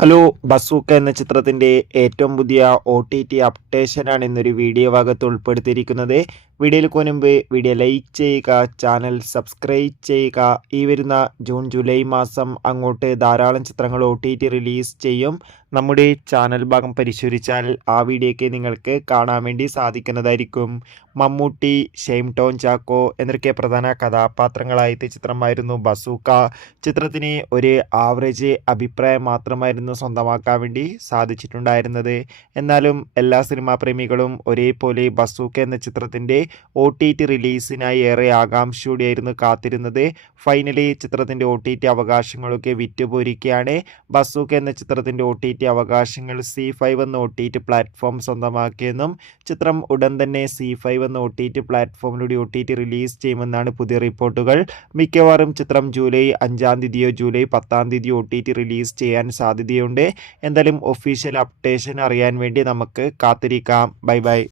Hello bazooka എന്ന ചിത്രത്തിന്റെ ഏറ്റവും പുതിയ ഒ ടി ടി അപ്ഡേഷനാണ് ഇന്നൊരു വീഡിയോ ഭാഗത്ത് ഉൾപ്പെടുത്തിയിരിക്കുന്നത്. വീഡിയോയിൽ മുൻപ് വീഡിയോ ലൈക്ക് ചെയ്യുക ചാനൽ സബ്സ്ക്രൈബ് ചെയ്യുക. ഈ വരുന്ന ജൂൺ ജൂലൈ മാസം അങ്ങോട്ട് ധാരാളം ചിത്രങ്ങൾ ഒ ടി ടി റിലീസ് ചെയ്യും. നമ്മുടെ ചാനൽ ഭാഗം പരിശോധിച്ചാൽ ആ വീഡിയോയ്ക്ക് നിങ്ങൾക്ക് കാണാൻ വേണ്ടി സാധിക്കുന്നതായിരിക്കും. മമ്മൂട്ടി ഷെയിം ടോൺ ചാക്കോ എന്നൊക്കെ പ്രധാന കഥാപാത്രങ്ങളായിട്ട് ചിത്രമായിരുന്നു ബസൂക്ക. ചിത്രത്തിന് ഒരു ആവറേജ് അഭിപ്രായം മാത്രമായിരുന്നു സ്വന്തമാക്കാൻ വേണ്ടി സാധിച്ചിട്ടുണ്ടായിരുന്നത്. എന്നാലും എല്ലാ സിനിമാ പ്രേമികളും ഒരേപോലെ ബസൂക്ക എന്ന ചിത്രത്തിന്റെ ഒ ടി ടി റിലീസിനായി ഏറെ ആകാംക്ഷയോടെയായിരുന്നു കാത്തിരുന്നത്. ഫൈനലി ചിത്രത്തിന്റെ ഒ ടി ടി അവകാശങ്ങളൊക്കെ വിറ്റുപോരിക്കുകയാണ്. ബസൂക്ക എന്ന ചിത്രത്തിന്റെ ഒ ടി ടി അവകാശങ്ങൾ സി ഫൈവ് എന്ന ഒ ടി ടി പ്ലാറ്റ്ഫോം സ്വന്തമാക്കിയെന്നും ചിത്രം ഉടൻ തന്നെ സി ഫൈവ് എന്ന ഒ ടി ടി പ്ലാറ്റ്ഫോമിലൂടെ ഒ ടി ടി റിലീസ് ചെയ്യുമെന്നാണ് പുതിയ റിപ്പോർട്ടുകൾ. മിക്കവാറും ചിത്രം ജൂലൈ അഞ്ചാം തീയതിയോ ജൂലൈ പത്താം തീയതിയോ ഒ ടി ടി റിലീസ് ചെയ്യാൻ സാധ്യതയുണ്ട് എന്തായാലും ഒഫീഷ്യൽ അപ്ഡേഷൻ അറിയാൻ വേണ്ടി നമുക്ക് കാത്തിരിക്കാം. Bye bye